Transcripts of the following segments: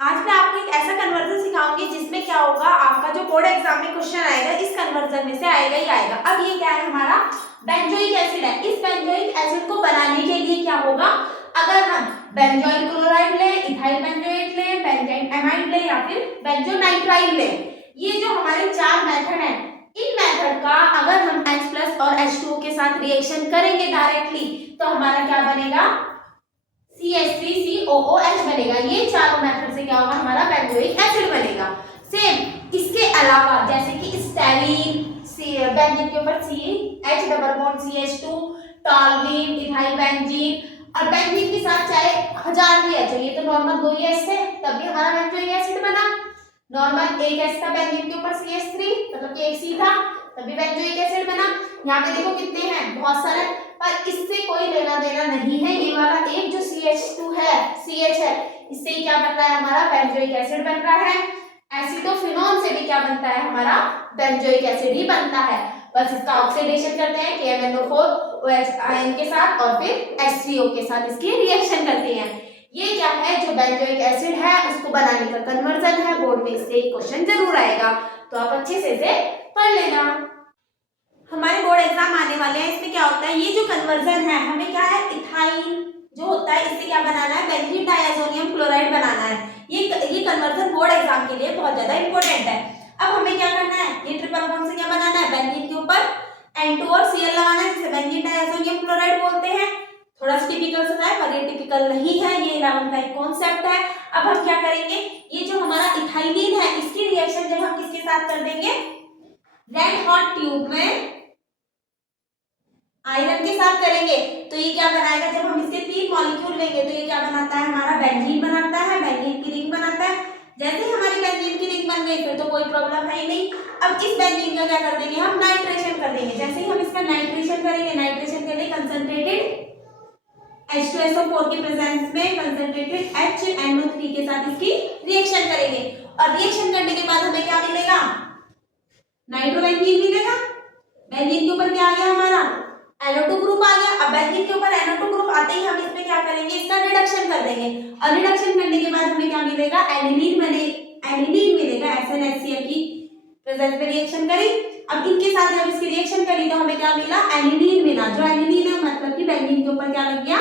आज मैं आपको एक ऐसा कन्वर्जन सिखाऊंगी जिसमें क्या होगा, आपका जो बोर्ड एग्जाम में क्वेश्चन आएगा इस कन्वर्जन में से आएगा ही आएगा। अब ये क्या है, हमारा बेंजोइक एसिड है। इस बेंजोइक एसिड को बनाने के लिए क्या होगा, अगर हम बेंजोइल क्लोराइड लें, इथाइल बेंजोएट लें, बेंजाइल एमाइड लें या फिर बेंजोनाइट्राइल लें, ये जो हमारे चार मेथड हैं, इन मेथड का अगर हम H+ और H2O के साथ रिएक्शन करेंगे डायरेक्टली तो हमारा क्या बनेगा, CH3COOH बनेगा। ये चारों मेथड से क्या होगा, हमारा बेंजोइक एसिड बनेगा। सेम इसके अलावा जैसे कि स्टेरीन, बेंजीन के ऊपर CH double bond CH2, toluene, ethyl benzene और बेंजीन के साथ चाहे 1000 भी H, ये तो नॉर्मल 2 H है तब भी हमारा बेंजोइक एसिड बना। नॉर्मल 1 H था बेंजीन के ऊपर CH3 मतलब कि 1 C था तभी बेंजोइक एसिड बना। यहाँ पे देखो कितने हैं, बहुत सारे, पर इससे कोई लेना देना नहीं है। ये वाला एक जो CH2 है, CH है, इससे क्या बन रहा है, हमारा बेंजोइक एसिड बन रहा है। एसीटोफिनोन से भी क्या बनता है, हमारा बेंजोइक एसिड ही बनता है। बस इसका ऑक्सीडेशन करते हैं KMnO4 OH आयन के साथ और फिर H3O के साथ इसकी रिएक्शन करते हैं। ये क्या है, जो बेंजोइक एसिड है उसको बनाने का कन्वर्जन है। बोर्ड में इससे क्वेश्चन जरूर आएगा, तो आप अच्छे से इसे पढ़ लेना। हमारे बोर्ड एग्जाम आने वाले हैं, इसमें क्या होता है, ये जो कन्वर्जन है हमें क्या है, इथाइल जो होता है इससे क्या बनाना है, बेंजीन डायazonium क्लोराइड बनाना है। ये कन्वर्जन बोर्ड एग्जाम के लिए बहुत ज्यादा इंपॉर्टेंट है। अब हमें क्या करना है, ये ट्रिपल बॉन्ड से क्या बनाना है, बेंजीन के ऊपर N2 और Cl लगाना है, जिसे बेंजीन डायazonium क्लोराइड बोलते हैं। थोड़ा सा टिपिकल सा है पर ये टिपिकल नहीं है, ये 11th का एक कॉन्सेप्ट है। अब हम क्या करेंगे, ये जो हमारा इथाइलिन है इसकी रिएक्शन जब हम किसके साथ कर देंगे, रेड हॉट ट्यूब में आयरन के साथ करेंगे तो ये क्या बनाएगा, जब हम इसके 3 मॉलिक्यूल लेंगे तो ये क्या बनाता है, हमारा बेंजीन बनाता है, बेंजीन की रिंग बनाता है। जैसे ही हमारी बेंजीन की रिंग बन गई फिर तो कोई प्रॉब्लम है ही नहीं। अब इस बेंजीन का क्या कर देंगे, हम नाइट्रेशन कर देंगे। जैसे ही हम इसका नाइट्रेशन करेंगे, नाइट्रेशन के लिए कंसंट्रेटेड H2SO4 के प्रेजेंस में कंसंट्रेटेड HNO3 के साथ इसकी रिएक्शन करेंगे और रिएक्शन करने के बाद हमें क्या मिलेगा, नाइट्रोबेंजीन मिलेगा। बेंजीन के ऊपर क्या आ गया, हमारा NO2 ग्रुप आ गया। अब बेंजीन के ऊपर NO2 ग्रुप आते ही हम इसमें क्या करेंगे, इसका रिडक्शन कर देंगे और रिडक्शन करने के बाद हमें क्या मिलेगा, एनिलीन मिलेगा। SnHCl की प्रेजेंस में रिएक्शन करी, अब इनके साथ जब इसकी रिएक्शन करी तो हमें क्या मिला, एनिलीन मिला। जो एनिलीन है मतलब कि बेंजीन के ऊपर क्या लग गया,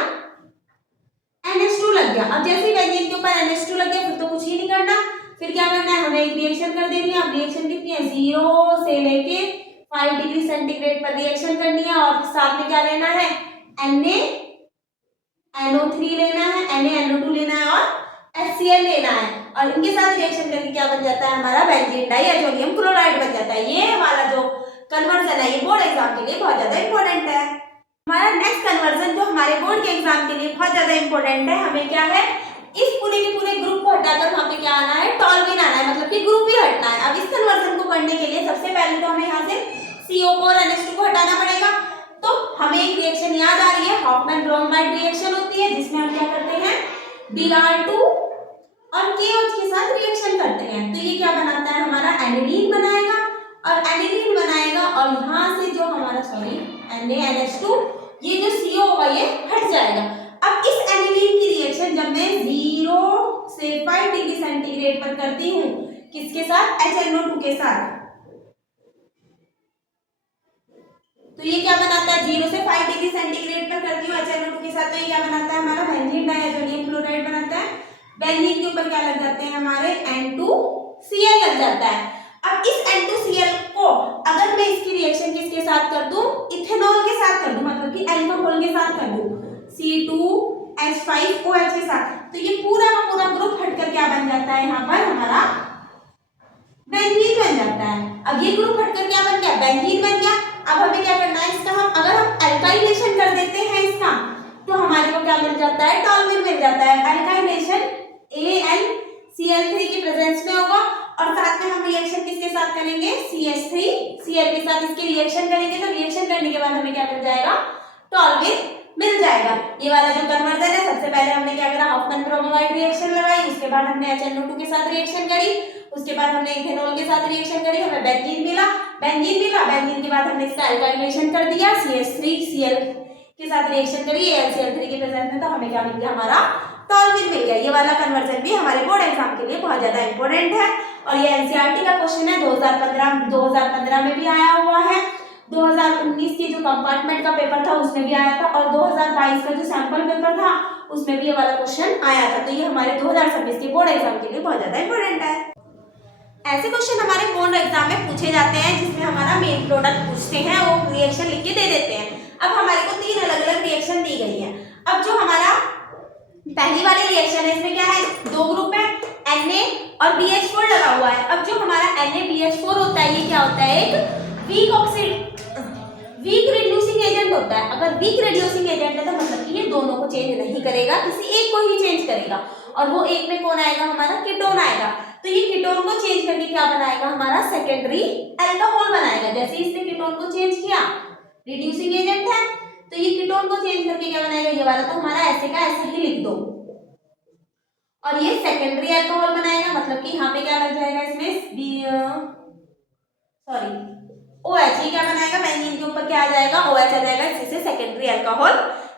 NH2 लग गया। अब जैसे ही बेंजीन के ऊपर NH2 लग गया फिर तो कुछ ही नहीं करना, फिर क्या करना है, हमें एक रिएक्शन कर देनी है। अब रिएक्शन कितनी है, 0 से लेके 5 डिग्री सेंटीग्रेड पर रिएक्शन करनी है और साथ में क्या लेना है, NaNO3 लेना है, NaNO2 लेना है और HCl लेना है और इनके साथ रिएक्शन करके क्या बन जाता है, हमारा बेंजीन डायazonium क्लोराइड बन जाता है। ये वाला जो कन्वर्जन है ये बोर्ड एग्जाम के लिए बहुत ज्यादा इंपॉर्टेंट है। हमारा नेक्स्ट कन्वर्जन जो हमारे बोर्ड के एग्जाम के लिए बहुत ज्यादा इंपॉर्टेंट है, हमें क्या है, इस पूरे के पूरे ग्रुप को हटाकर वहां पे क्या आना है, टॉल्यूइन आना है, मतलब कि ग्रुप ही हटना है। अब इस कन्वर्जन को करने के लिए सबसे पहले तो हमें यहाँ से CO4 और NH2 को हटाना पड़ेगा। तो हमें एक रिएक्शन याद आ रही है, हॉफमैन ब्रोमाइड रिएक्शन होती है जिसमें हम क्या करते हैं, Br2 और KOH के साथ रिएक्शन करते हैं। तो ये क्या बनाता है, हमारा एनिलीन बनाएगा और एनिलीन बनाएगा और यहाँ से जो हमारा NaNH2 ये जो CO होगा ये हट जाएगा। अब इस एनिलीन की रिएक्शन जब मैं 0 से 5 डिग्री सेंटीग्रेड पर करती हूँ, किसके साथ, HNO2 के साथ, तो ये क्या बनाता है, 0 से 5 डिग्री सेंटीग्रेड पर करती हूँ HNO2 के साथ, तो ये क्या बनाता है, हमारा बेंजीन डायazonium क्लोराइड बनाता है। बेंजीन के ऊपर क्या लग जाते हैं, हमारे N2Cl लग जाता है। अब इस N2Cl को अगर मैं इसकी रिएक्शन किसके साथ कर दूं, इथेनॉल के साथ कर दूं, मतलब कि अल्कोहल के साथ कर दूं, C2H5OH के साथ, तो ये पूरा का पूरा ग्रुप हटकर क्या बन जाता है, यहाँ पर हमारा बेंजीन बन जाता है। अब ये ग्रुप हटकर क्या बन गया, बेंजीन बन गया। अब हमें क्या करना है, इसका हम अगर हम अल्काइलेशन कर देते हैं इसका तो हमारे को क्या मिल जाता है, टॉल्यूइन मिल जाता है। अल्काइलेशन AlCl3 की प्रेजेंस में होगा और साथ में हम रिएक्शन किसके साथ करेंगे, CH3Cl के साथ इसकी रिएक्शन करेंगे। तो रिएक्शन करने के बाद हमें क्या मिल जाएगा, टॉल्यूइन मिल जाएगा। ये वाला जो कन्वर्जन है, सबसे पहले हमने क्या करा, हॉफमैन ब्रोमाइड रिएक्शन लगाई, उसके बाद हमने HNO2 के साथ रिएक्शन करी, उसके बाद हमने इथेनॉल के साथ रिएक्शन करी, हमें बेंजीन मिला। बेंजीन के बाद हमने इसका अल्काइलेशन कर दिया, CH3Cl के साथ रिएक्शन करी AlCl3 के प्रेजेंस में, तो हमें क्या मिल गया, हमारा टॉलविल मिल गया। ये वाला कन्वर्जन भी हमारे बोर्ड एग्जाम के लिए बहुत ज्यादा इंपॉर्टेंट है और ये एनसीईआरटी का क्वेश्चन है। 2015 में भी आया हुआ है, 2019 की जो कंपार्टमेंट का पेपर था उसमें भी आया था और 2022 का जो सैंपल पेपर था उसमें भी ये वाला क्वेश्चन आया था। तो ये हमारे 2026 के बोर्ड एग्जाम के लिए बहुत ज्यादा इंपॉर्टेंट है। ऐसे क्वेश्चन हमारे बोर्ड एग्जाम में पूछे जाते हैं जिसमें हमारा मेन प्रोडक्ट पूछते हैं, वो रिएक्शन लिख के दे देते हैं। अब हमारे को 3 अलग अलग रिएक्शन दी गई है। अब जो हमारा पहली वाली रिएक्शन है इसमें क्या है, 2 ग्रुप है, Na और BH4 लगा हुआ है। अब जो हमारा NaBH4 होता है ये क्या होता है, एक वीक रिड्यूसिंग एजेंट होता है। अगर वीक रिड्यूसिंग एजेंट है तो मतलब कि ये दोनों को चेंज नहीं करेगा, किसी एक को ही चेंज करेगा और वो एक में कौन आएगा, हमारा कीटोन आएगा। तो ये कीटोन को चेंज करके क्या बनाएगा, हमारा सेकेंडरी अल्कोहल बनाएगा। जैसे इसने कीटोन को चेंज किया, रिड्यूसिंग एजेंट है, तो ये कीटोन को चेंज करके क्या बनाएगा, ये वाला तो हमारा ऐसे का ऐसे ही लिख दो और ये सेकेंडरी अल्कोहल बनाएगा। मतलब कि यहाँ पे क्या लग जाएगा, इसमें OH, ये क्या बनाएगा, बेंजीन के ऊपर क्या आ जाएगा, OH आ जाएगा, इसे सेकेंडरी अल्कोहल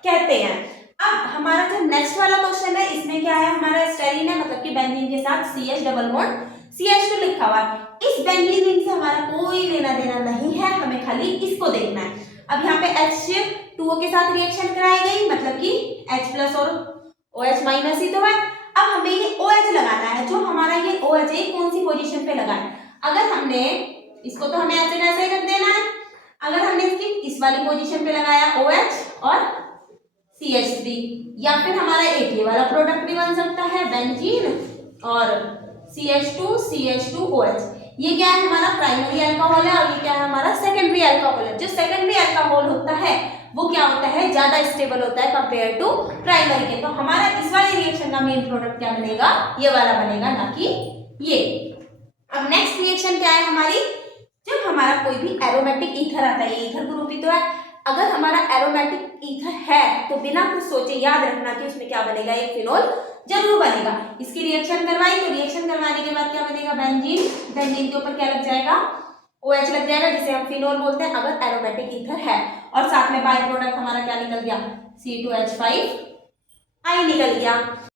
कहते हैं। अब हमारा जो नेक्स्ट वाला क्वेश्चन है इसमें क्या है, हमारा स्टेरीन है, मतलब कि बेंजीन के साथ CH डबल बॉन्ड CH2 लिखा हुआ है। इस बेंजीन रिंग से हमारा कोई लेना देना नहीं है, हमें खाली इसको देखना है। अब यहाँ पे H2O के साथ रिएक्शन कराई गई, मतलब कि H प्लस और OH माइनस ही तो है। अब हमें ये OH लगाना है। जो हमारा ये OH है कौन सी पोजीशन पे लगा है, अगर हमने इसको तो हमें ऐसे कैसे कर देना है, अगर हमने इसकी इस वाली पोजीशन पे लगाया OH और CH3, या फिर हमारा एक ये वाला प्रोडक्ट भी बन सकता है, बेंजीन और CH2OH। ये क्या है, हमारा प्राइमरी अल्कोहल है और ये क्या है, हमारा सेकेंडरी अल्कोहल है। जो सेकेंडरी अल्कोहल होता है वो क्या होता है, ज्यादा स्टेबल होता है कंपेयर टू प्राइमरी के। तो हमारा इस वाले रिएक्शन का मेन प्रोडक्ट क्या बनेगा, ये वाला बनेगा, ना कि ये। अब नेक्स्ट रिएक्शन क्या है हमारी, जब हमारा कोई भी एरोमेटिक ईथर आता है, ये ईथर ग्रुप ही तो है, अगर हमारा एरोमेटिक ईथर है तो बिना कुछ सोचे याद रखना कि उसमें क्या बनेगा, एक फिनोल जरूर बनेगा। इसकी रिएक्शन करवाई तो रिएक्शन करवाने के बाद क्या बनेगा, बेंजीन, बेंजीन के ऊपर क्या लग जाएगा, OH लग जाएगा, जिसे हम फिनोल बोलते हैं अगर एरोमेटिक ईथर है। और साथ में बाय प्रोडक्ट हमारा क्या निकल गया, C2H5 I निकल गया।